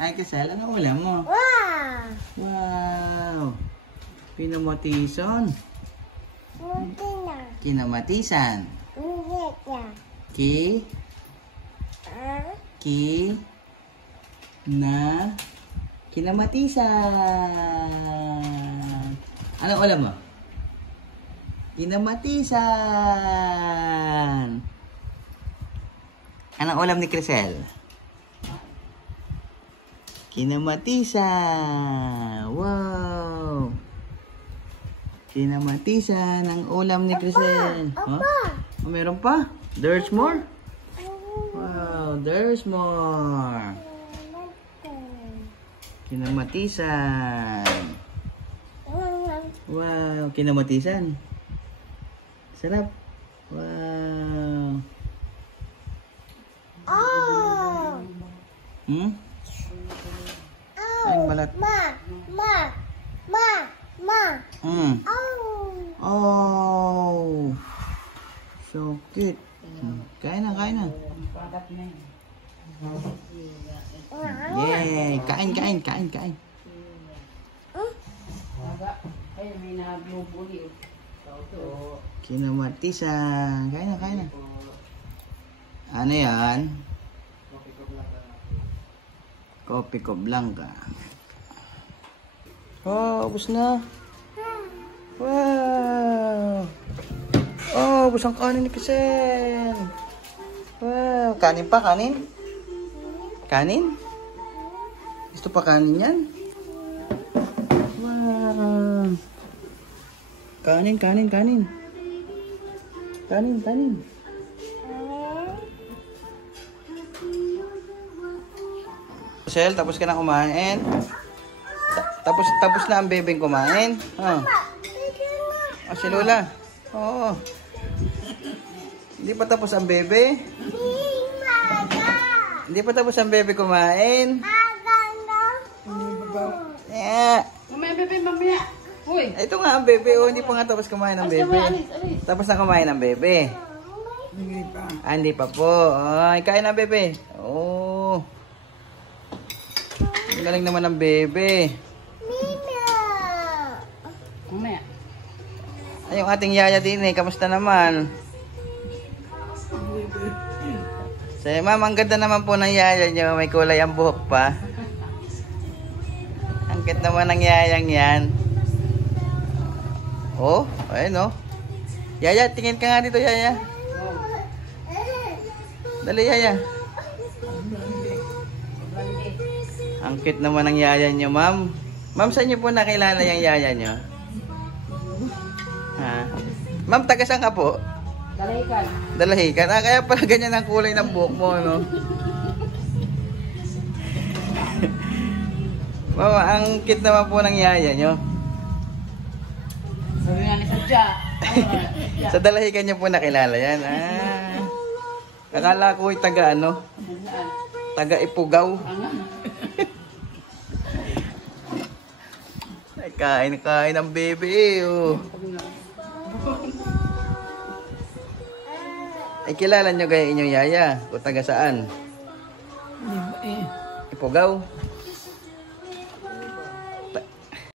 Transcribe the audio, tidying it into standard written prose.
Ay, Crisel, ano ulam mo? Wow! Wow! Pinamatisan. Mutina. Kinamatisan. Mutina. Ki. Ki. Na. Kinamatisan. Anong ulam mo? Kinamatisan. Anong ulam ni Crisel? Kinamatisan. Wow. Kinamatisan ang ulam ni Crisel. Huh? Oh, meron pa? There's more? Wow, there's more. Kinamatisan. Wow, kinamatisan. Sarap. Wow. Oh! Hmm? Ay, balat. Ma! Hmm. Oh! Oh. So cute. Kain na, kain na. Yay! Kain. Kinamatisan. Kain na. Ano yan? Kopi ko blanca. Oh, ubos na. Wow. Oh, ubos ang kanin ni Crisel. Wow. Kanin pa, kanin? Kanin? Gusto pa kanin yan? Wow. Kanin. Kanin. Crisel, tapos ka na kumain. Tapos na ang bebeng kumain. Oh. Oh, si Lola. Oo. Hindi pa tapos ang bebe. Hindi pa tapos ang bebe kumain. Yeah. Mamaya, bebe, mamaya. Uy. Ito nga ang bebe. Oh, hindi pa nga tapos kumain ang bebe. Tapos na kumain ang bebe. Hindi pa. Ah, hindi pa po. Ay, kain na bebe. Oh. Ang galing naman ng bebe. Mamaya. Ay, yung ating yaya din eh. Kamusta naman? Say, ma'am, ang ganda naman po ng yaya nyo. May kulay ang buhok pa. Ang cute naman ng yayang yan. Oh, ayun oh. Yaya, tingin ka nga dito, yaya. Dali, yaya. Ang cute naman ng yaya nyo, ma'am. Ma'am, saan nyo po nakilala yung yaya nyo? Ha? Ma'am, taga saan ka po? Dalahikan. Dalahikan. Ah, kaya pala ganyan ang kulay ng buhok mo, no? Ma'am, ang cute naman po ng yaya nyo. Sabi nga ni Sadya. Sa Dalahican nyo po nakilala yan. Ah. Akala ko taga ano? Taga Ipugaw. Ay, kain ang bebe eh. Oh. Ay, kilala nyo gaya inyong yaya? O taga saan? Ipugaw?